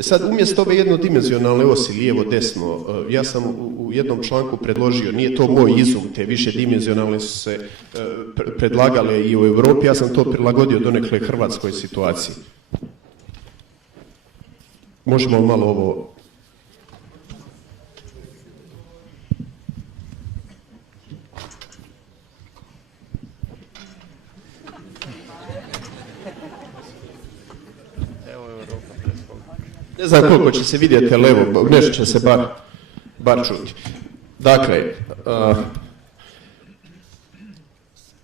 Sad, umjesto ove jednodimenzionalne osi, lijevo, desno, ja sam u jednom članku predložio, nije to moj izum, te više dimenzionalne su se predlagale i u Europi, ja sam to prilagodio donekle hrvatskoj situaciji. Možemo malo ovo... Ne znam koliko će se vidjeti, ali evo, nešto će se bar čuti. Dakle,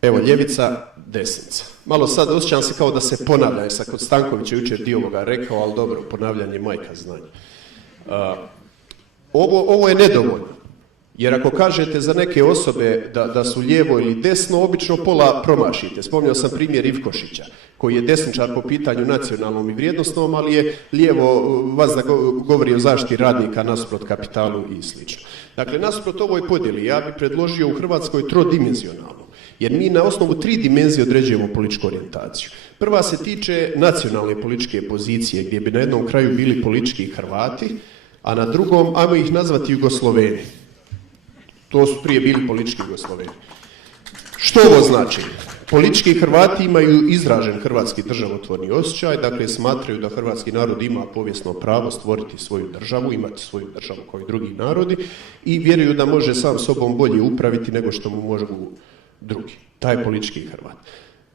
evo, ljevica, desnica. Malo sad osjećam se kao da se ponavlja, jer sam kod Stankovića jučer dio ovoga rekao, ali dobro, ponavljanje majka znanja. Ovo je nedovoljno, jer ako kažete za neke osobe da su lijevo ili desno, obično pola promašite. Spominjao sam primjer Ivkošića, koji je desničar po pitanju nacionalnom i vrijednostnom, ali je lijevo vas da govori o zaštiti radnika nasuprot kapitalu i sl. Dakle, nasuprot ovoj podjeli, ja bih predložio u Hrvatskoj trodimenzionalnu, jer mi na osnovu 3 dimenzije određujemo političku orijentaciju. Prva se tiče nacionalne političke pozicije, gdje bi na jednom kraju bili politički Hrvati, a na drugom, ajmo ih nazvati Jugosloveni. To su prije bili politički Jugosloveni. Što ovo znači? Politički Hrvati imaju izražen hrvatski državotvorni osjećaj, dakle smatraju da hrvatski narod ima povijesno pravo stvoriti svoju državu, imati svoju državu kao i drugi narodi i vjeruju da može sam sobom bolje upraviti nego što mu mogu drugi. Taj politički Hrvat.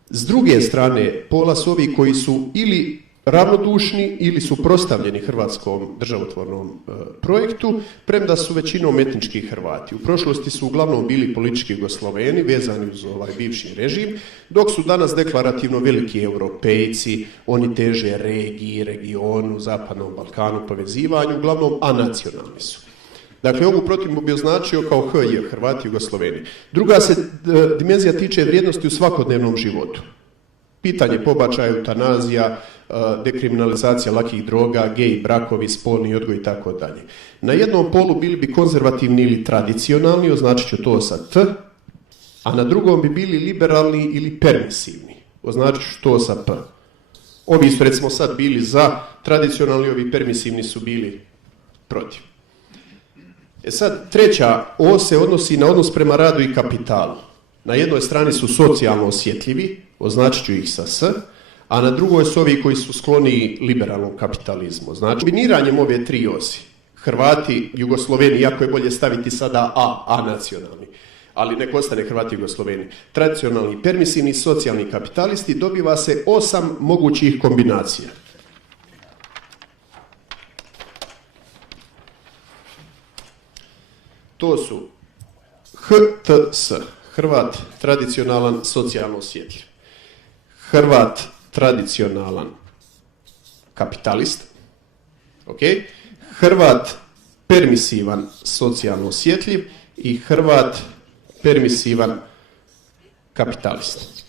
S druge strane, pola su ovi koji su ili ravnodušni ili su prostavljeni hrvatskom državotvornom projektu, premda su većinom etnički Hrvati. U prošlosti su uglavnom bili politički Jugosloveni, vezani uz ovaj bivši režim, dok su danas deklarativno veliki europejci, oni teže regiji, regionu, Zapadnom Balkanu, povezivanju, uglavnom anacionalni su. Dakle, ovu protiv bi označio kao HJ, Hrvati Jugosloveni. Druga se dimenzija tiče vrijednosti u svakodnevnom životu. Pitanje pobačaja, eutanazija, dekriminalizacija lakih droga, gej brakovi, spolni odgoj i tako dalje. Na jednom polu bili bi konzervativni ili tradicionalni, označit ću to sa T, a na drugom bi bili liberalni ili permisivni, označit ću to sa P. Ovi su recimo sad bili za tradicionalni, ovi permisivni su bili protiv. Sad, treća O se odnosi na odnos prema radu i kapitalu. Na jednoj strani su socijalno osjetljivi, označit ću ih sa S, a na drugoj su ovi koji su skloni liberalnom kapitalizmu. Znači, kombiniranjem ove 3 osi, Hrvati, Jugosloveni, jako je bolje staviti sada A nacionalni, ali nek ostane Hrvati Jugosloveni, tradicionalni, permisivni, socijalni kapitalisti, dobiva se 8 mogućih kombinacija. To su HTS, Hrvat tradicionalan, socijalno osjetljiv. Hrvat tradicionalan kapitalist. Okay. Hrvat permisivan, socijalno osjetljiv i Hrvat permisivan kapitalist.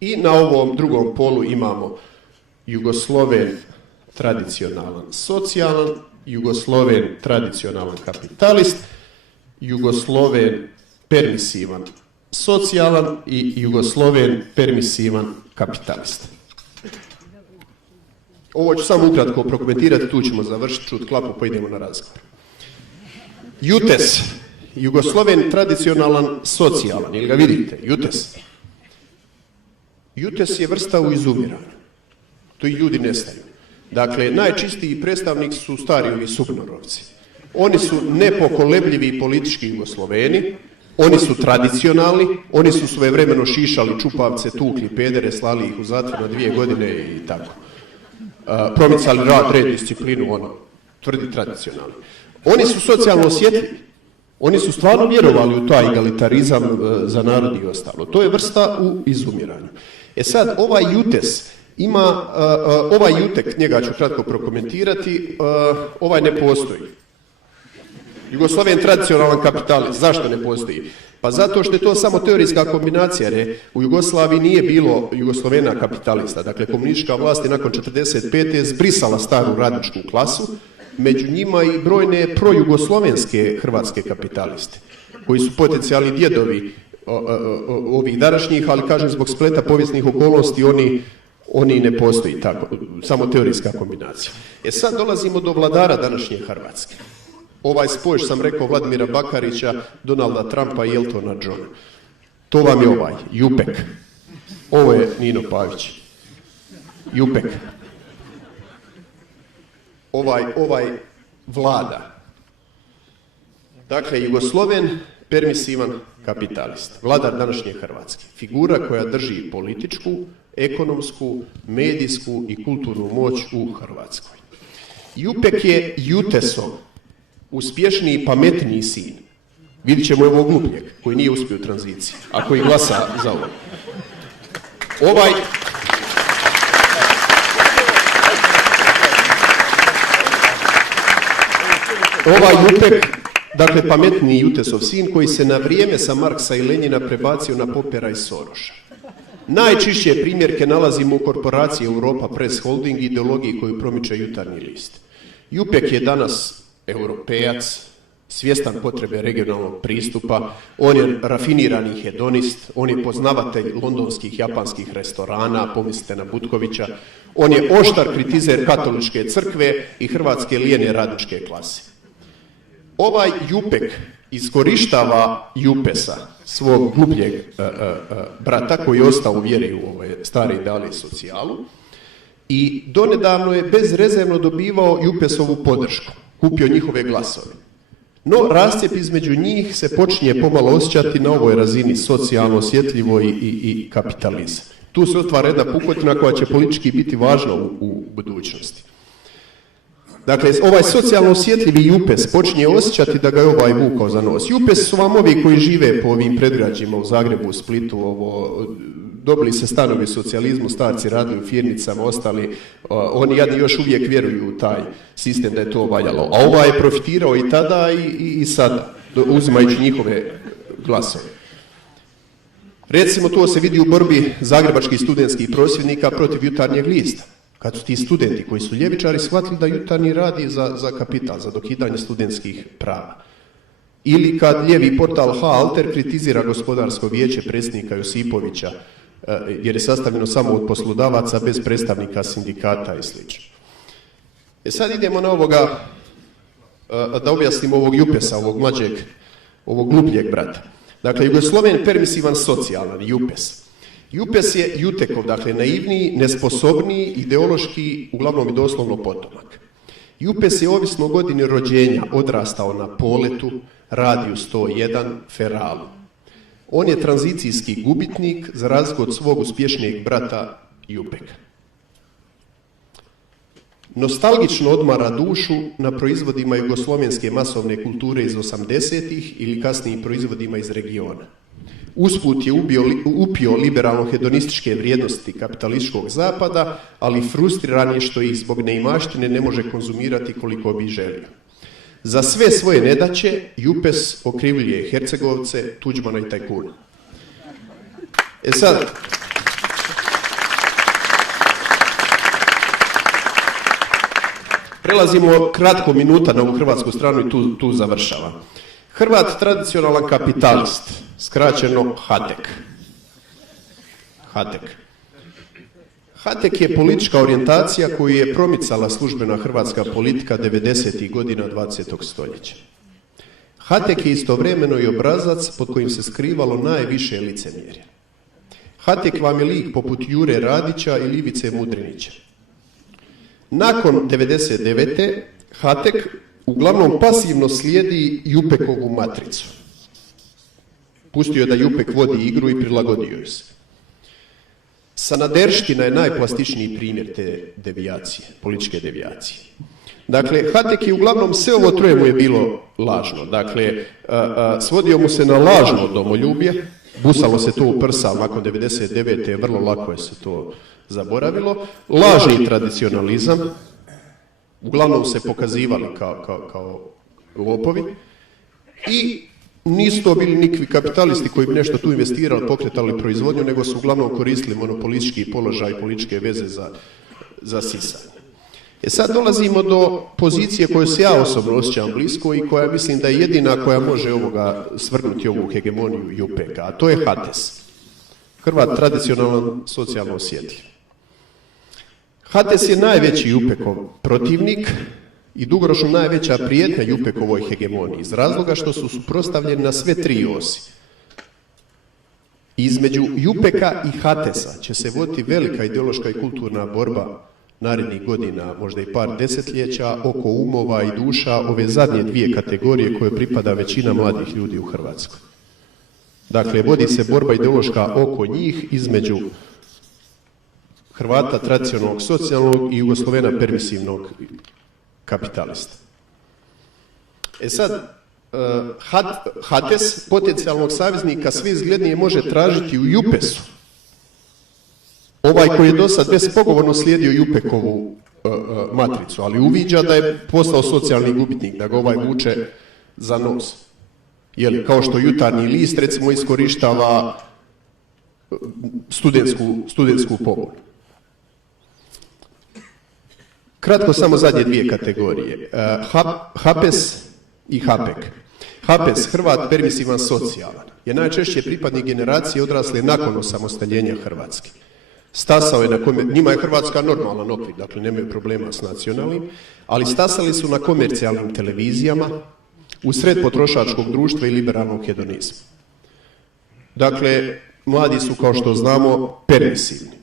I na ovom drugom polu imamo Jugosloven tradicionalan, socijalan, Jugosloven tradicionalan kapitalist, Jugosloven permisivan, socijalan i Jugosloven permisivan kapitalist. Ovo ću samo ukratko prokomentirati, tu ćemo završiti, čut klapu pa idemo na razgovor. JUTES, Jugosloven tradicionalan, socijalan, ili ga vidite, JUTES. JUTES je vrsta u izumiranju, to i ljudi nestaju. Dakle, najčistiji predstavnik su stari ovi subnorovci. Oni su nepokolebljivi politički Jugosloveni, oni su tradicionalni, oni su svojevremeno šišali čupavce, tukli pedere, slali ih u zatvor na 2 godine i tako. Promicali rad, red, disciplinu, tvrdi tradicionalni. Oni su socijalno osjetljivi. Oni su stvarno vjerovali u taj egalitarizam za narod i ostalo. To je vrsta u izumiranju. Sad, ovaj JUTES ima, ovaj JUTEK, njega ću kratko prokomentirati, ovaj ne postoji. Jugosloven tradicionalan kapitalist. Zašto ne postoji? Pa zato što je to samo teorijska kombinacija, jer u Jugoslaviji nije bilo Jugoslovena kapitalista. Dakle, komunistička vlast je nakon 1945. zbrisala staru radničku klasu, među njima i brojne projugoslovenske hrvatske kapitaliste, koji su potencijalni djedovi ovih današnjih, ali kažem zbog spleta povijesnih okolnosti, oni oni ne postoji tako, samo teorijska kombinacija. Sad dolazimo do vladara današnje Hrvatske. Ovaj spoj, što sam rekao, Vladimira Bakarića, Donalda Trumpa i Eltona Johna. To vam je ovaj, Jupek. Ovo je Nino Pavić. Jupek. Ovaj vlada. Dakle, Jugosloven, permisivan kapitalist. Vladar današnje Hrvatske. Figura koja drži političku, ekonomsku, medijsku i kulturnu moć u Hrvatskoj. Jupek je Jutesov uspješniji, pametniji sin. Vidjet ćemo ovog glupljeg, koji nije uspio u tranziciji, a koji glasa za ovo. Ovaj Jupek, dakle pametniji Jutesov sin, koji se na vrijeme sa Marksa i Lenjina prebacio na Popera i Soroša. Najčišće primjerke nalazimo u korporaciji Europa Press Holding, ideologiji koju promiče Jutarnji list. Jupek je danas europejac, svjestan potrebe regionalnog pristupa, on je rafinirani hedonist, on je poznavatelj londonskih, japanskih restorana, pomislite na Butkovića, on je oštar kritizer katoličke crkve i hrvatske lijene radničke klase. Ovaj Jupek iskorištava Jupesa, svog glupljeg brata koji je ostao u vjeri u ove stare ideale i socijalu, i donedavno je bezrezervno dobivao Jupesovu podršku, kupio njihove glasove. No, rascjep između njih se počinje pomalo osjećati na ovoj razini, socijalno osjetljivo i kapitalizam. Tu se otvara jedna pukotina koja će politički biti važna u budućnosti. Dakle, ovaj socijalno osjetljivi Jupes počinje osjećati da ga je ovaj vukao za nos. Jupes su vam ovi koji žive po ovim predgrađima u Zagrebu, u Splitu, dobili se stanovi u socijalizmu, starci radili u firnicama, ostali, oni jadni još uvijek vjeruju u taj sistem da je to valjalo. A ovaj je profitirao i tada i sada, uzimajući njihove glasove. Recimo, to se vidi u borbi zagrebačkih studentskih prosvjednika protiv Jutarnjeg lista. Kad su ti studenti koji su ljevičari shvatili da Jutarnji radi za kapital, za dokidanje studentskih prava. Ili kad lijevi portal H-Alter kritizira gospodarsko vijeće predsjednika Josipovića, jer je sastavljeno samo od poslodavaca bez predstavnika sindikata i sl. Sad idemo na ovoga, da objasnimo ovog Jupesa, ovog mlađeg, ovog glupljeg brata. Dakle, Jugosloven permisivan socijalan, Jupes. Jupes je Jutekov, dakle naivniji, nesposobniji, ideološki, uglavnom i doslovno potomak. Jupes je ovisno o godini rođenja odrastao na Poletu, Radiju 101, Feralu. On je tranzicijski gubitnik za razliku od svog uspješnijeg brata Jupeka. Nostalgično odmara dušu na proizvodima jugoslovenske masovne kulture iz 80-ih ili kasnijim proizvodima iz regiona. Usput je upio liberalno-hedonističke vrijednosti kapitalističkog zapada, ali frustriran je što ih zbog neimaštine ne može konzumirati koliko bi želio. Za sve svoje nedaće Jupes okrivljuje Hercegovce, Tuđmana i tajkuna. Sad, prelazimo kratko minuta na ovu hrvatsku stranu i tu završavam. Hrvat tradicionalan kapitalist, skraćeno HATEK. HATEK je politička orijentacija koju je promicala službena hrvatska politika 90. godina 20. stoljeća. HATEK je istovremeno i obrazac pod kojim se skrivalo najviše licemjerja. HATEK vam je lik poput Jure Radića ili Ivice Mudrinića. Nakon 99. HATEK uglavnom pasivno slijedi Jupekovu matricu. Pustio je da Jupek vodi igru i prilagodio ju se. Sanaderština je najplastičniji primjer te devijacije, političke devijacije. Dakle, HATEK je uglavnom sve ovo troje mu je bilo lažno. Dakle, svodio mu se na lažno domoljublje, busalo se to u prsa, nakon 99. vrlo lako je se to zaboravilo. Lažni tradicionalizam, uglavnom se pokazivali kao lopovi i nisu to bili nikakvi kapitalisti koji bi nešto tu investirali, pokretali proizvodnju, nego su uglavnom koristili monopolistički položaj i političke veze za sisanje. Sad dolazimo do pozicije koju se ja osobno osjećam blisko i koja mislim da je jedina koja može svrgnuti ovu hegemoniju Jupeka, a to je HATES. Hrvat tradicionalan socijalno osjetljiv. HTS je najveći Jupekov protivnik i dugoročno najveća prijetnja Jupekovoj hegemoniji iz razloga što su suprotstavljeni na sve tri osi. Između Jupeka i HTS-a će se voditi velika ideološka i kulturna borba narednih godina, možda i par desetljeća, oko umova i duša ove zadnje dvije kategorije koje pripada većina mladih ljudi u Hrvatskoj. Dakle, vodi se borba ideološka oko njih između Hrvata tradicionalnog socijalnog i Jugoslovena permisivnog kapitalista. E sad, HTS potencijalnog saveznika sve izglednije može tražiti u Jupesu. Ovaj koji je do sad bespogovorno slijedio Jupekovu matricu, ali uviđa da je postao socijalni gubitnik, da ga ovaj vuče za nos. Jeli, kao što Jutarnji list recimo iskorištava studentsku pobunu. Kratko samo zadnje dvije kategorije. HPS i HPEK. HPS, Hrvat permisivan socijalan, je najčešće pripadnik generacije odrasle nakon osamostaljenja Hrvatske. Stasao je njima je Hrvatska normalan okvir, dakle nemaju problema s nacionalnim, ali stasali su na komercijalnim televizijama, u sred potrošačkog društva i liberalnog hedonizma. Dakle, mladi su, kao što znamo, permisivni.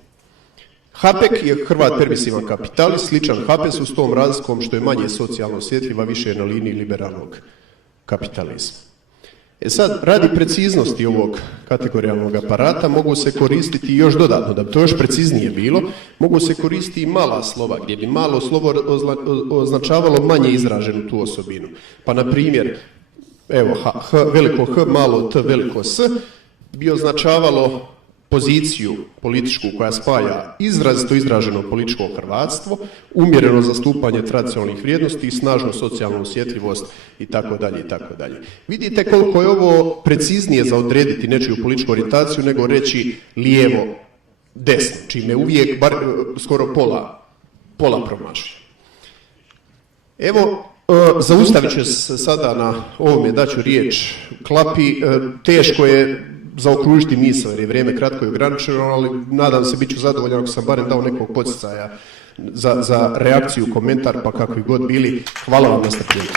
HPEK je Hrvat permisivan kapitalist, sličan HPS-u s tom razlikom što je manje socijalno osjetljiva, više je na liniji liberalnog kapitalizma. E sad, radi preciznosti ovog kategorijalnog aparata mogu se koristiti još dodatno, da bi to još preciznije bilo, mogu se koristiti i mala slova, gdje bi malo slovo označavalo manje izraženu tu osobinu. Pa, na primjer, evo, veliko H, malo T, veliko S, bi označavalo poziciju političku koja spaja izrazito izraženo političko hrvatstvo, umjereno zastupanje tradicionalnih vrijednosti i snažnu socijalnu osjetljivost itd. itd. Vidite koliko je ovo preciznije za odrediti nečiju političku orijentaciju nego reći lijevo, desno, čime uvijek skoro pola promaši. Evo, zaustavit ću se sada na ovome, daću riječ Klapi, teško je zaokružiti misao jer je vrijeme kratko i ograničeno, ali nadam se bit ću zadovoljan ako sam barem dao nekog poticaja za reakciju, komentar, pa kakvi god bili. Hvala vam na strpljenju.